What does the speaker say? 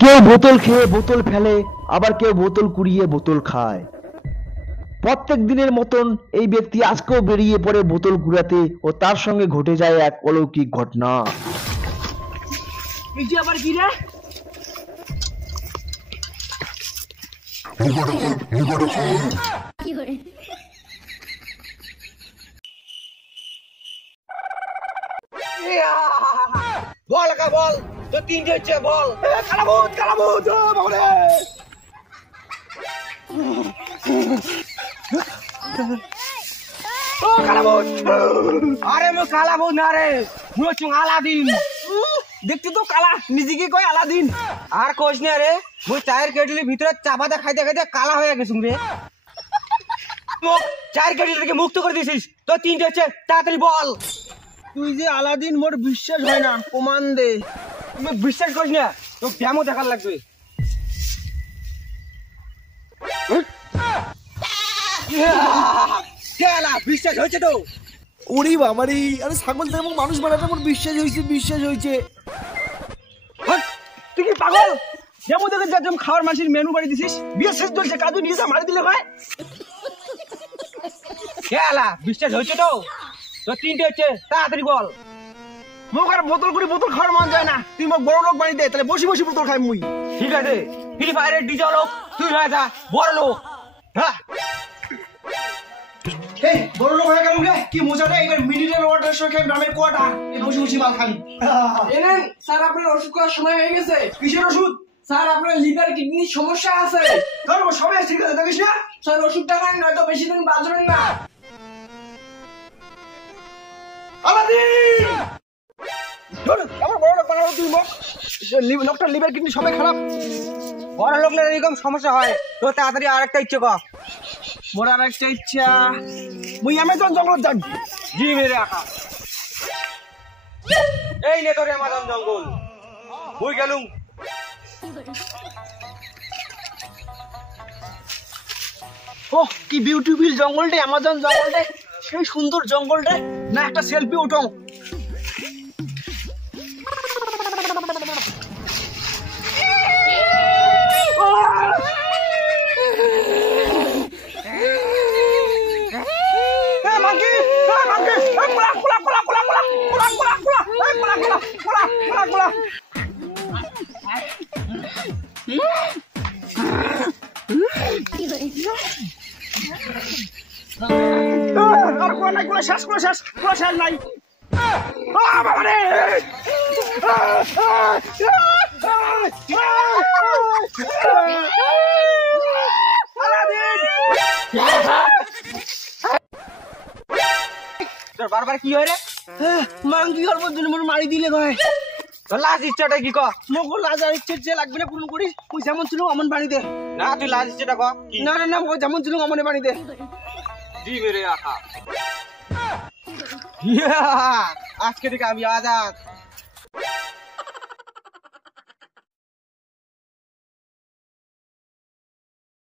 কেউ বোতল খেয়ে বোতল ফেলে, আবার কেউ বোতল কুড়িয়ে বোতল খায়। প্রত্যেক দিনের মতন এই ব্যক্তি আজকেও বেরিয়ে পড়ে বোতল কুড়াতে ও তার সঙ্গে ঘটে যায় এক অলৌকিক ঘটনা। আবার কি রে? বল কা বল, তো তিনটে হচ্ছে বল। কালাভূত কালাভূত বাবরে। ও কালাভূত, আরে মো কালাভূত না রে, মো চুং আলাদিন। দেখতে তো কালা, নিজেকে কয় আলাদিন। আর কোশ না রে, মো চায়ের কেটলির ভিতরে চাপাতা খাইতে খাইতে কালা হয়ে গেছুম রে। চায়ের কেটলি থেকে মুক্ত করে দিছিস, তো তিনটে হচ্ছে, তাড়াতাড়ি বল। তুই যে আলাদিন, মোর বিশ্বাস হয় না, প্রমাণ দে। তুমি বিশ্বাস করিস না, তো ড্যামও দেখার লাগবে। বিশ্বাস হয়েছে তো? ওরে বাবারে, আরে ছাগল থেকে মানুষ বানাতে আমার বিশ্বাস হয়েছে। তুই কি পাগল? যেমন দেখে যেমন খাওয়ার মানুষের মেনু বাড়ি দিছিস, বিয়ে শেষ চলছে, কাজু নিয়ে যা মারি দিলে ভাই। খেলা বিশ্বাস হয়েছে তো? তো তিনটে হচ্ছে, তাড়াতাড়ি বল। মোক আর বোতল করে বোতল খাওয়ার মন যায় না, তুই মোক বড় লোক বানিয়ে দে, তাহলে বসে বসে বোতল খাই মুই। ঠিক আছে, ফ্রি ফায়ারের ডিজে লোক তুই হয়ে যা বড় লোক। হ্যাঁ বড় লোক হয়ে গেল রে, কি মজা রে। এবার মিনিটের অর্ডার সঙ্গে গ্রামের কোয়াটা বসে বসে মাল খাই। এনেন স্যার, আপনার ওষুধ করার সময় হয়ে গেছে। কিসের ওষুধ? স্যার, আপনার লিভার কিডনির সমস্যা আছে। ধরো সবাই ঠিক আছে, দেখিস না। স্যার ওষুধটা খান, নয়তো বেশি দিন বাঁচবেন না। আলাদিন, আমার বড় লোক বানাবো তুই মোক। লোকটার লিভার কিডনি সবাই খারাপ। বড় লোকদের এরকম সমস্যা হয়, তো তাড়াতাড়ি আর একটা ইচ্ছে কর। মোর আর একটা ইচ্ছা, মুই অ্যামাজন জঙ্গল যাই। জি মেরে আকা, এই নে তোর অ্যামাজন জঙ্গল। মুই গেলুম। ওহ, কি বিউটিফুল জঙ্গলটা, অ্যামাজন জঙ্গলটা, সেই সুন্দর জঙ্গলটা। না একটা সেলফি উঠাও। শেষ নাই। বারবার কি হয় রে? মাংকি করবো মারি দিলে ভাই। লাস্ট ইচ্ছাটা কি কর? মোক লাজ আর ইচ্ছে লাগবে না, পূরণ করিস। তুই যেমন ছিল অমন বাড়ি দে। না তুই লাস্ট ইচ্ছাটা কর। না না না, ও যেমন ছিল অমনে বাড়ি দে। জি মেরে আকা, আজকে থেকে আমি আজাদ।